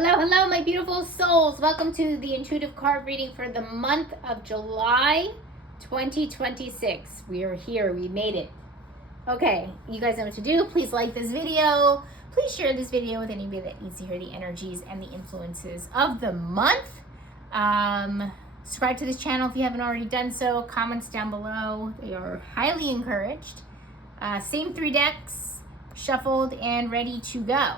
Hello, hello, my beautiful souls. Welcome to the intuitive card reading for the month of July 2026. We are here. We made it. Okay, you guys know what to do. Please like this video. Please share this video with anybody that needs to hear the energies and the influences of the month. Subscribe to this channel if you haven't already done so. Comments down below. They are highly encouraged. Same 3 decks, shuffled and ready to go.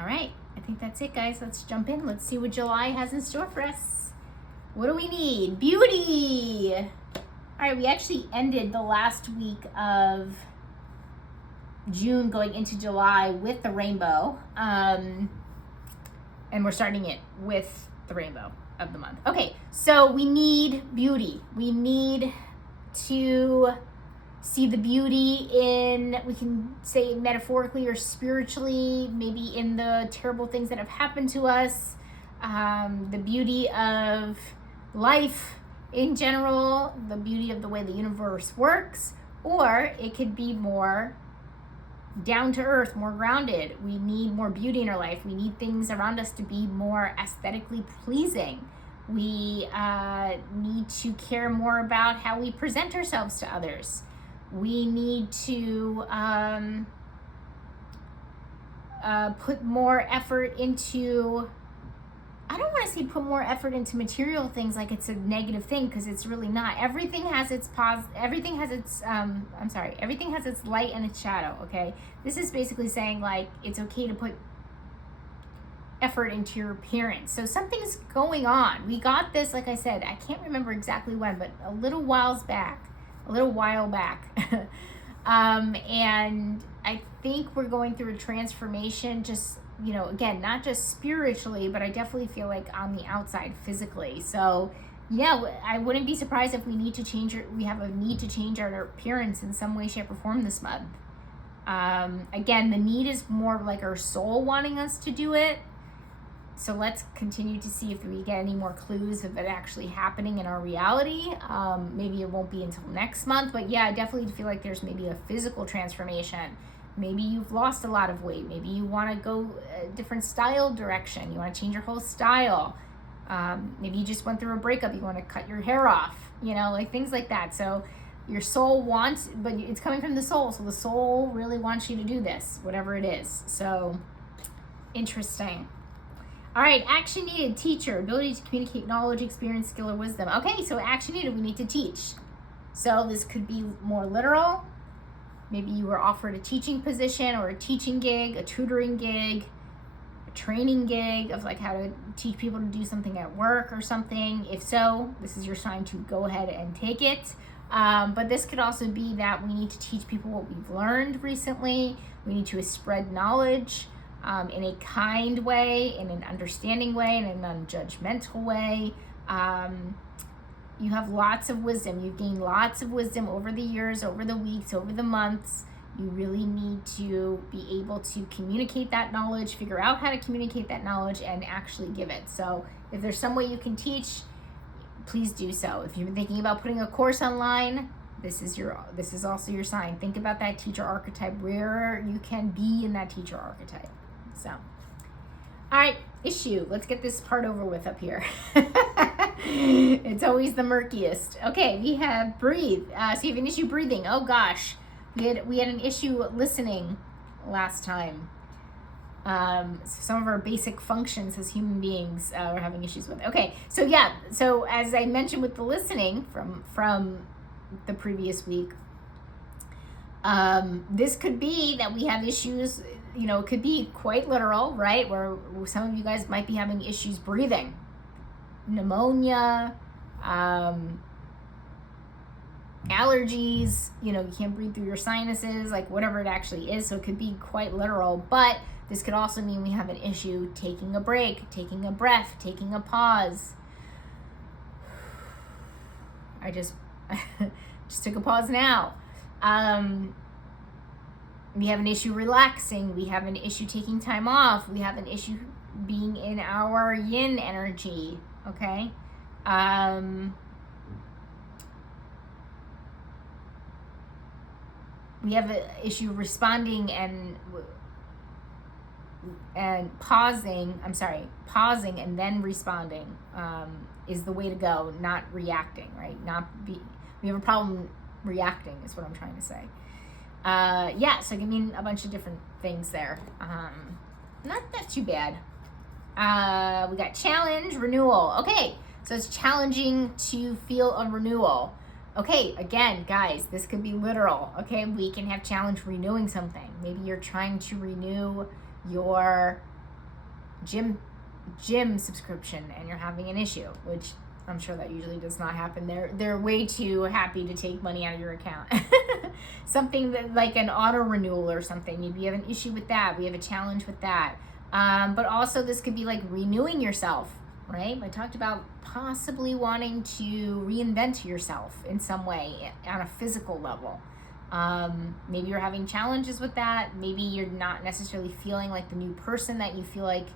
All right, I think that's it, guys. Let's jump in. Let's see what July has in store for us. What do we need? Beauty. All right, we actually ended the last week of June going into July with the rainbow. And we're starting it with the rainbow of the month. Okay, so we need beauty. We need to see the beauty in, we can say metaphorically or spiritually, maybe in the terrible things that have happened to us, the beauty of life in general, the beauty of the way the universe works, or it could be more down to earth, more grounded. We need more beauty in our life. We need things around us to be more aesthetically pleasing. We need to care more about how we present ourselves to others. We need to put more effort into, I don't want to say put more effort into material things like it's a negative thing, because it's really not. Everything has its everything has its everything has its light and its shadow, okay? This is basically saying, like, it's okay to put effort into your appearance. So something's going on. We got this, like I said, I can't remember exactly when, but a little while back. And I think we're going through a transformation, just, you know, again, not just spiritually, but I definitely feel like on the outside physically. So yeah, I wouldn't be surprised if we need to change we have a need to change our appearance in some way, shape, or form this month. Again, the need is more like our soul wanting us to do it. So let's continue to see if we get any more clues of it actually happening in our reality. Maybe it won't be until next month, but yeah, I definitely feel like there's maybe a physical transformation. Maybe you've lost a lot of weight. Maybe you want to go a different style direction. You want to change your whole style. Maybe you just went through a breakup. You want to cut your hair off, you know, like things like that. So your soul wants, but it's coming from the soul. So the soul really wants you to do this, whatever it is. So interesting. All right, action needed, teacher, ability to communicate knowledge, experience, skill, or wisdom. Okay, so action needed, we need to teach. So this could be more literal. Maybe you were offered a teaching position or a teaching gig, a tutoring gig, a training gig of like how to teach people to do something at work or something. If so, this is your sign to go ahead and take it. But this could also be that we need to teach people what we've learned recently. We need to spread knowledge. In a kind way, in an understanding way, in a non-judgmental way. You have lots of wisdom. You've gained lots of wisdom over the years, over the weeks, over the months. You really need to be able to communicate that knowledge, figure out how to communicate that knowledge, and actually give it. So if there's some way you can teach, please do so. If you're thinking about putting a course online, this is also your sign. Think about that teacher archetype, where you can be in that teacher archetype. So, all right, issue. Let's get this part over with up here. It's always the murkiest. Okay, we have breathe. So you have an issue breathing. Oh gosh, we had an issue listening last time. So some of our basic functions as human beings we're having issues with. Okay, so yeah. So as I mentioned with the listening from the previous week, this could be that we have issues. You know, it could be quite literal, right? Where some of you guys might be having issues breathing, pneumonia, allergies, you know, you can't breathe through your sinuses, like whatever it actually is. So it could be quite literal, but this could also mean we have an issue taking a break, taking a breath, taking a pause. I just took a pause now. We have an issue relaxing. We have an issue taking time off. We have an issue being in our yin energy, okay? We have an issue responding and pausing and then responding is the way to go, not reacting, right? We have a problem reacting is what I'm trying to say. So I mean a bunch of different things there. Not too bad. We got challenge, renewal. Okay, so it's challenging to feel a renewal. Okay, again, guys, this could be literal. Okay, we can have challenge renewing something. Maybe you're trying to renew your gym subscription and you're having an issue, which I'm sure that usually does not happen. They're way too happy to take money out of your account. Something that like an auto renewal or something. Maybe you have an issue with that. We have a challenge with that. But also this could be like renewing yourself, right? I talked about possibly wanting to reinvent yourself in some way on a physical level. Maybe you're having challenges with that. Maybe you're not necessarily feeling like the new person that you feel like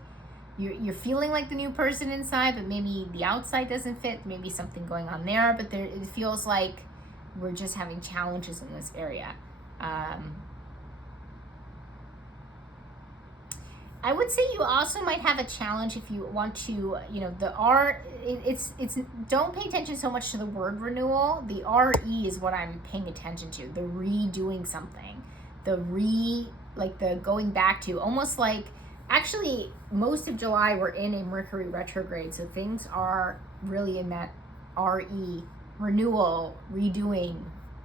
you're feeling like the new person inside, but maybe the outside doesn't fit. Maybe something going on there, but it feels like we're just having challenges in this area. I would say you also might have a challenge if you want to, it's don't pay attention so much to the word renewal. The RE is what I'm paying attention to. The redoing something. The going back to, almost like, actually most of July we're in a Mercury retrograde, so things are really in that RE, renewal, redoing,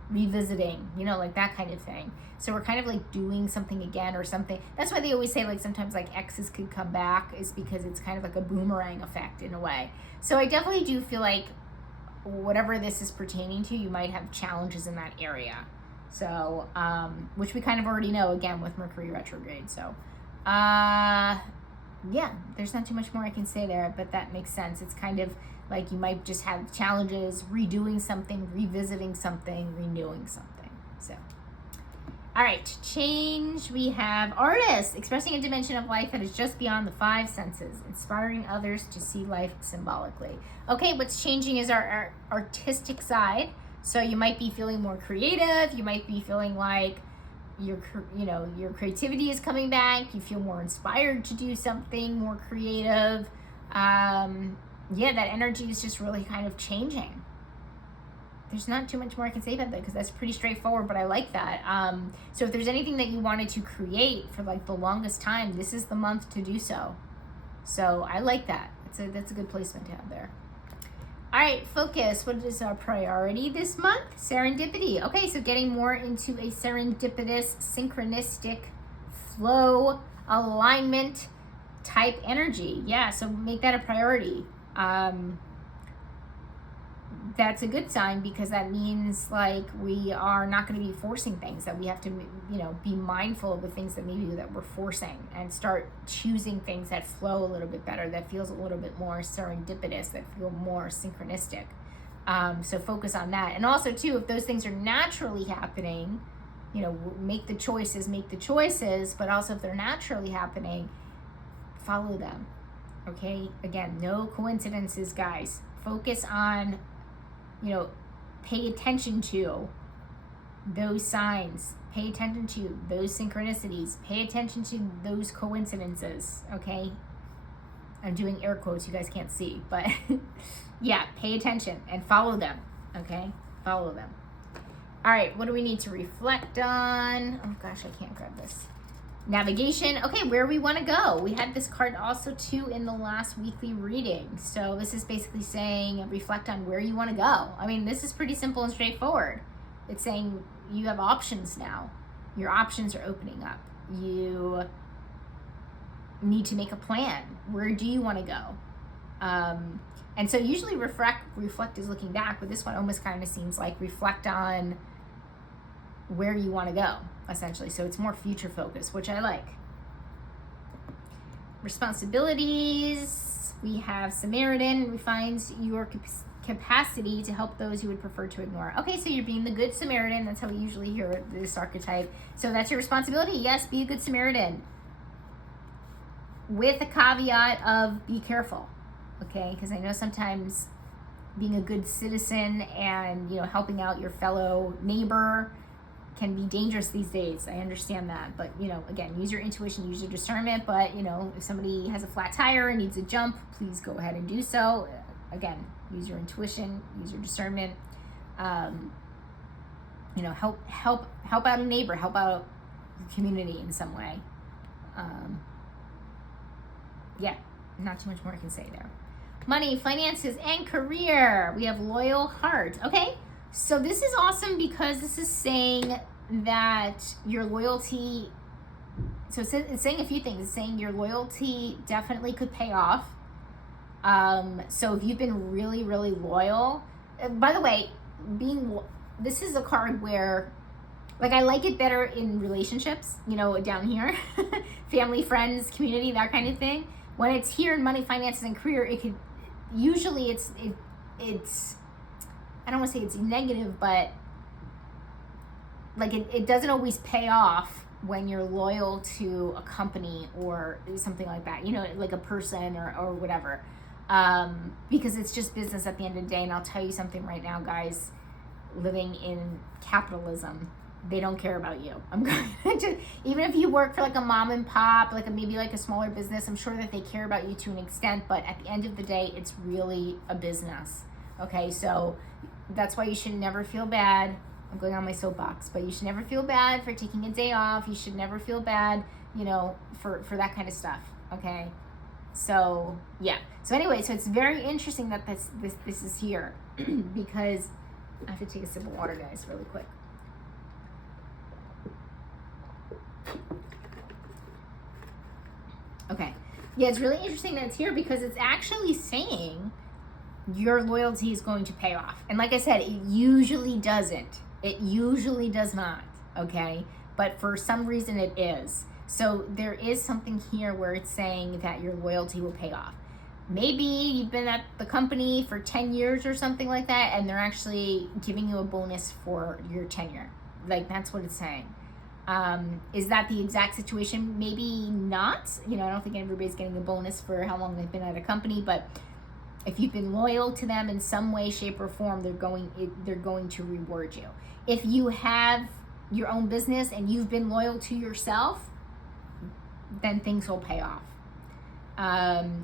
revisiting, like that kind of thing. So we're kind of like doing something again or something. That's why they always say like sometimes like exes could come back, is because it's kind of like a boomerang effect in a way. So I definitely do feel like whatever this is pertaining to, you might have challenges in that area. So, which we kind of already know again with Mercury retrograde. So, there's not too much more I can say there, but that makes sense. It's kind of like you might just have challenges, redoing something, revisiting something, renewing something. So, all right, change. We have artists, expressing a dimension of life that is just beyond the five senses, inspiring others to see life symbolically. Okay, what's changing is our artistic side. So you might be feeling more creative. You might be feeling like your creativity is coming back. You feel more inspired to do something more creative. That energy is just really kind of changing. There's not too much more I can say about that because that's pretty straightforward, but I like that. So if there's anything that you wanted to create for like the longest time, this is the month to do so. So I like that. That's a good placement to have there. All right, focus. What is our priority this month? Serendipity. Okay, so getting more into a serendipitous, synchronistic flow, alignment type energy. Yeah, so make that a priority. That's a good sign because that means like we are not going to be forcing things, that we have to, be mindful of the things that we're forcing and start choosing things that flow a little bit better, that feels a little bit more serendipitous, that feel more synchronistic. So focus on that. And also too, if those things are naturally happening, make the choices, but also if they're naturally happening, follow them. Okay. Again, no coincidences, guys. Focus on, pay attention to those signs, pay attention to those synchronicities, pay attention to those coincidences, okay? I'm doing air quotes, you guys can't see, but pay attention and follow them, okay? Follow them. All right, what do we need to reflect on? Oh gosh, I can't grab this. Navigation. Okay, where we want to go. We had this card also too in the last weekly reading. So this is basically saying reflect on where you want to go. I mean, this is pretty simple and straightforward. It's saying you have options now. Your options are opening up. You need to make a plan. Where do you want to go? And so usually reflect is looking back, but this one almost kind of seems like reflect on where you want to go, essentially. So it's more future focused, which I like. Responsibilities. We have Samaritan refines your capacity to help those you would prefer to ignore. Okay, so you're being the good Samaritan. That's how we usually hear this archetype. So that's your responsibility. Yes, be a good Samaritan. With a caveat of be careful. Okay, because I know sometimes being a good citizen and helping out your fellow neighbor can be dangerous these days. I understand that, but again, use your intuition, use your discernment. But if somebody has a flat tire and needs a jump, please go ahead and do so. Again, use your intuition, use your discernment. Help out a neighbor, help out the community in some way. Not too much more I can say there. Money, finances, and career. We have loyal heart. Okay, so this is awesome because this is saying that your loyalty, so it's saying a few things. It's saying your loyalty definitely could pay off. So if you've been really, really loyal, by the way, this is a card where, like, I like it better in relationships, down here, family, friends, community, that kind of thing. When it's here in money, finances, and career, it could, usually it's, I don't want to say it's negative, but like it doesn't always pay off when you're loyal to a company or something like that, like a person or whatever. Because it's just business at the end of the day. And I'll tell you something right now, guys, living in capitalism, they don't care about you. I'm going to, even if you work for like a mom and pop, maybe a smaller business, I'm sure that they care about you to an extent, but at the end of the day, it's really a business. Okay, so that's why you should never feel bad. I'm going on my soapbox, but you should never feel bad for taking a day off. You should never feel bad, for that kind of stuff. Okay, so yeah. So anyway, so it's very interesting that this is here because I have to take a sip of water, guys, really quick. Okay. Yeah, it's really interesting that it's here because it's actually saying your loyalty is going to pay off. And like I said, it usually doesn't. It usually does not, okay? But for some reason it is. So there is something here where it's saying that your loyalty will pay off. Maybe you've been at the company for 10 years or something like that, and they're actually giving you a bonus for your tenure. Like, that's what it's saying. Is that the exact situation? Maybe not. I don't think everybody's getting a bonus for how long they've been at a company, but if you've been loyal to them in some way, shape, or form, they're going to reward you. If you have your own business and you've been loyal to yourself, then things will pay off.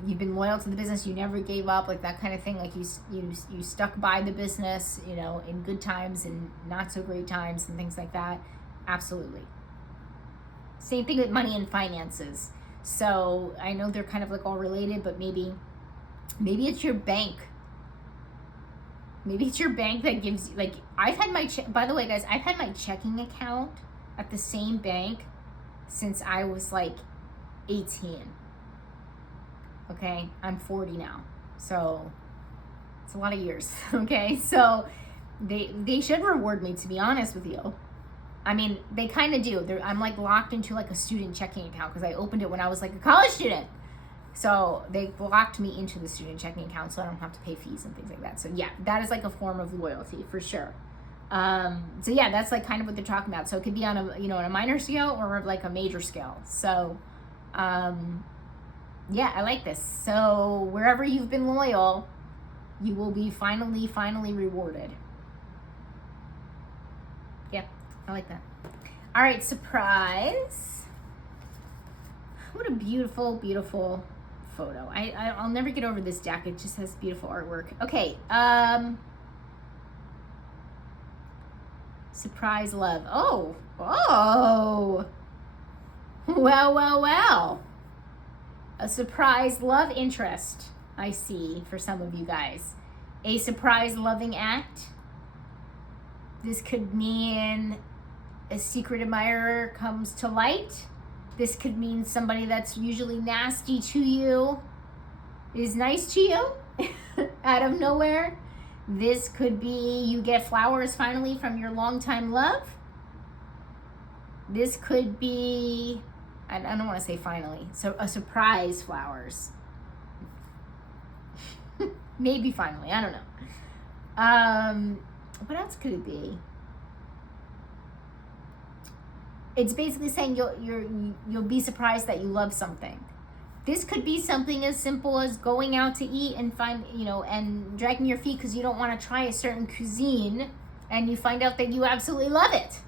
You've been loyal to the business, you never gave up, like that kind of thing, like you stuck by the business, in good times and not so great times and things like that. Absolutely. Same thing with money and finances. So I know they're kind of like all related, but maybe it's your bank. Maybe it's your bank that gives you, like, I've had my by the way, guys, I've had my checking account at the same bank since I was like 18. Okay, I'm 40 now, so it's a lot of years. Okay, so they should reward me, to be honest with you. I mean, they kind of do. I'm like locked into like a student checking account because I opened it when I was like a college student. So they locked me into the student checking account so I don't have to pay fees and things like that. So yeah, that is like a form of loyalty for sure. So yeah, that's like kind of what they're talking about. So it could be on a minor scale or like a major scale. So yeah, I like this. So wherever you've been loyal, you will be finally rewarded. Yep, I like that. All right, surprise. What a beautiful, beautiful photo. I'll never get over this deck. It just has beautiful artwork. Okay, surprise love. Oh, well. A surprise love interest, I see, for some of you guys. A surprise loving act. This could mean a secret admirer comes to light. This could mean somebody that's usually nasty to you is nice to you out of nowhere. This could be you get flowers finally from your longtime love. This could be, I don't want to say finally, so a surprise flowers. Maybe finally, I don't know. What else could it be? It's basically saying you'll be surprised that you love something. This could be something as simple as going out to eat and and dragging your feet because you don't want to try a certain cuisine, and you find out that you absolutely love it.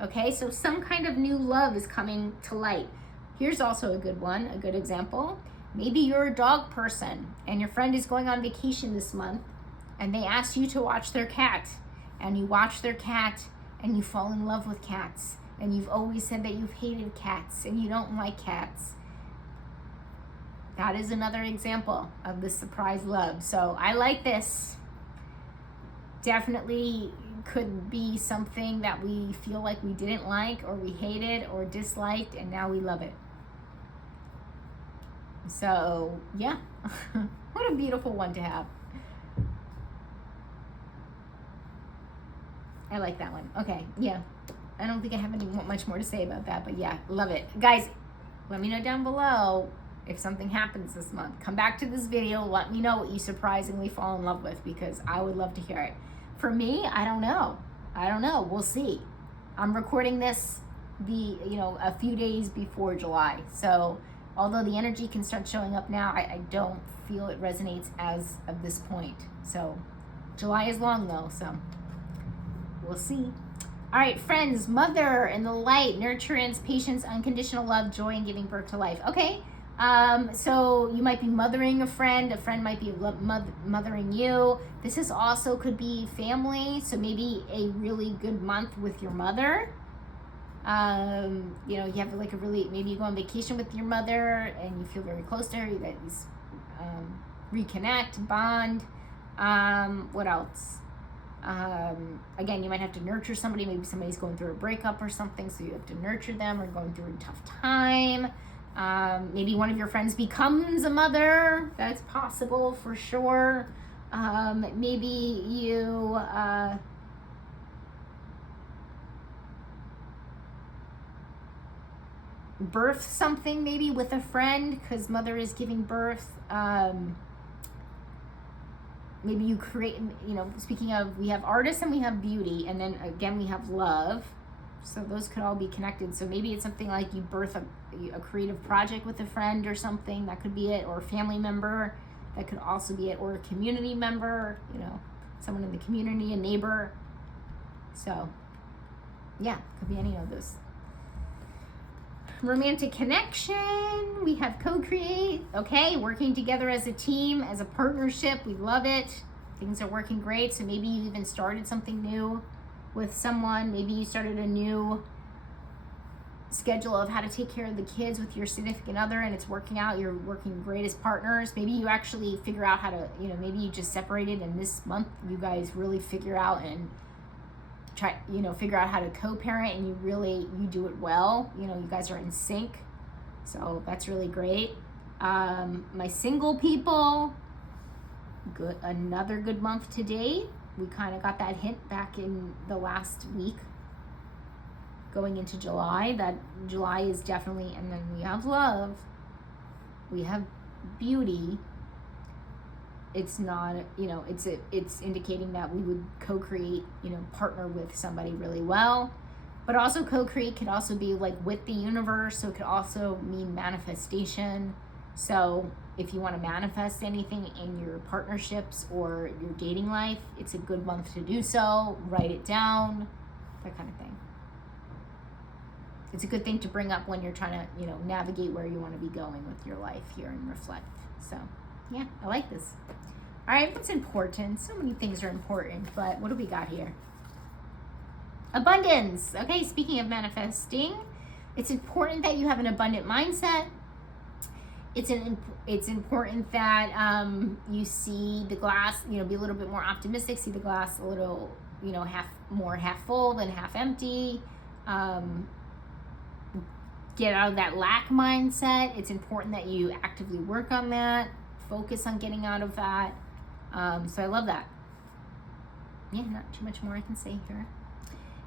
Okay, so some kind of new love is coming to light. Here's also a good one, a good example. Maybe you're a dog person and your friend is going on vacation this month and they ask you to watch their cat, and you watch their cat and you fall in love with cats, and you've always said that you've hated cats and you don't like cats. That is another example of the surprise love. So I like this. Definitely could be something that we feel like we didn't like, or we hated or disliked, and now we love it. So yeah, what a beautiful one to have. I like that one. Okay, yeah. I don't think I have much more to say about that, but yeah, love it. Guys, let me know down below if something happens this month. Come back to this video, let me know what you surprisingly fall in love with, because I would love to hear it. For me, I don't know. We'll see. I'm recording this a few days before July. So although the energy can start showing up now, I don't feel it resonates as of this point. So July is long though, so we'll see. All right, friends, mother in the light, nurturance, patience, unconditional love, joy, and giving birth to life. Okay, so you might be mothering a friend might be mothering you. This is also could be family, so maybe a really good month with your mother. You have like maybe you go on vacation with your mother and you feel very close to her. You guys reconnect, bond. What else? Again, you might have to nurture somebody. Maybe somebody's going through a breakup or something, so you have to nurture them, or going through a tough time. Maybe one of your friends becomes a mother. That's possible for sure. Maybe you birth something maybe with a friend, because mother is giving birth. Maybe you create, speaking of, we have artists and we have beauty, and then again we have love. So those could all be connected. So maybe it's something like you birth a creative project with a friend or something. That could be it. Or a family member. That could also be it. Or a community member, someone in the community, a neighbor. So yeah, could be any of those. Romantic connection, we have co-create. Okay, working together as a team, as a partnership. We love it. Things are working great. So maybe you even started something new with someone. Maybe you started a new schedule of how to take care of the kids with your significant other, and it's working out. You're working great as partners. Maybe you actually figure out how to, maybe you just separated, and this month you guys really figure out and try, figure out how to co-parent, and you do it well. You guys are in sync. So that's really great. My single people, good, another good month to date. We kind of got that hint back in the last week going into July, that July is definitely, and then we have love, we have beauty. It's not, it's indicating that we would co-create, partner with somebody really well. But also co-create could also be like with the universe, so it could also mean manifestation. So if you want to manifest anything in your partnerships or your dating life, it's a good month to do so. Write it down, that kind of thing. It's a good thing to bring up when you're trying to, navigate where you want to be going with your life here and reflect. So yeah, I like this. All right, what's important? So many things are important, but what do we got here? Abundance. Okay, speaking of manifesting, it's important that you have an abundant mindset. It's important that you see the glass, be a little bit more optimistic, see the glass a little, half full than half empty. Get out of that lack mindset. It's important that you actively work on that, focus on getting out of that. So I love that. Yeah, not too much more I can say here.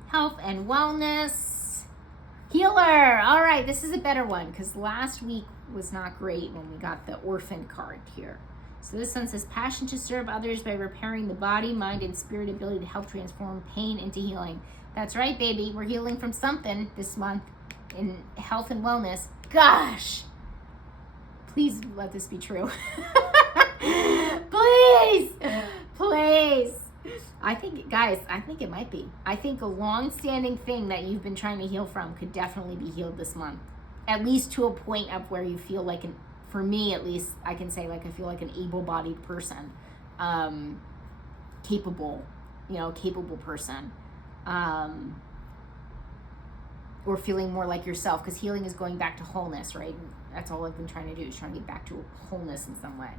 Health and wellness. Healer. All right, this is a better one because last week was not great when we got the orphan card here. So this one says passion to serve others by repairing the body, mind, and spirit, ability to help transform pain into healing. That's right, baby. We're healing from something this month in health and wellness. Gosh, please let this be true. Please. I think, guys, I think it might be. I think a long-standing thing that you've been trying to heal from could definitely be healed this month. At least to a point of where you feel like, for me at least, I can say like I feel like an able-bodied person, capable person, or feeling more like yourself, because healing is going back to wholeness, right? That's all I've been trying to do, is trying to get back to wholeness in some way.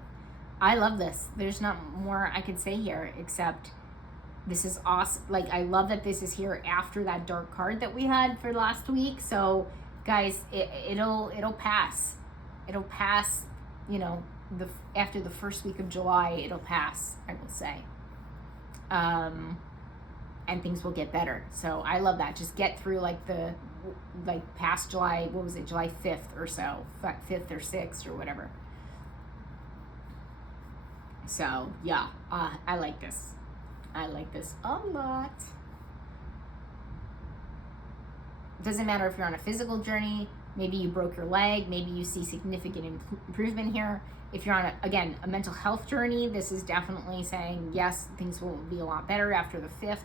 I love this. There's not more I could say here except this is awesome. Like, I love that this is here after that dark card that we had for last week. So guys, it'll pass. It'll pass, after the first week of July, it'll pass, I will say. And things will get better. So I love that. Just get through past July, what was it, July 5th or so, 5th or 6th or whatever. So yeah, I like this. I like this a lot. Doesn't matter if you're on a physical journey, maybe you broke your leg, maybe you see significant improvement here. If you're on a mental health journey, this is definitely saying, yes, things will be a lot better after the 5th,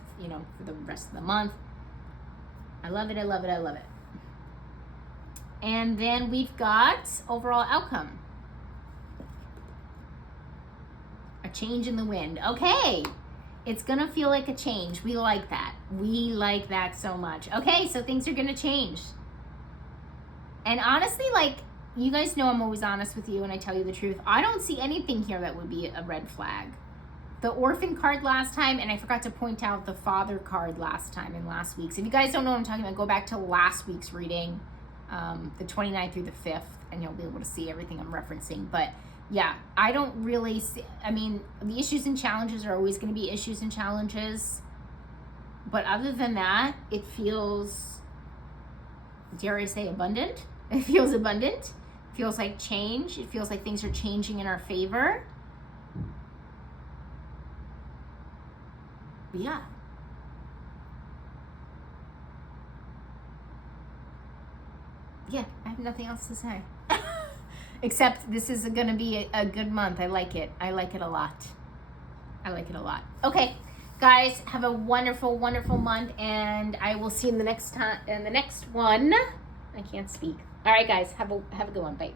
for the rest of the month. I love it, I love it, I love it. And then we've got overall outcome. A change in the wind. Okay, it's gonna feel like a change. We like that. We like that so much. Okay, so things are gonna change. And honestly, you guys know I'm always honest with you and I tell you the truth. I don't see anything here that would be a red flag. The orphan card last time, and I forgot to point out the father card last time in last week's. If you guys don't know what I'm talking about, go back to last week's reading, the 29th through the 5th, and you'll be able to see everything I'm referencing. But yeah, I don't really see, the issues and challenges are always going to be issues and challenges. But other than that, it feels, dare I say, abundant. It feels abundant. It feels like change. It feels like things are changing in our favor. But yeah. Yeah, I have nothing else to say. Except this is going to be a good month. I like it. I like it a lot. I like it a lot. Okay, guys, have a wonderful, wonderful month, and I will see you in the next one. I can't speak. All right, guys, have a good one. Bye.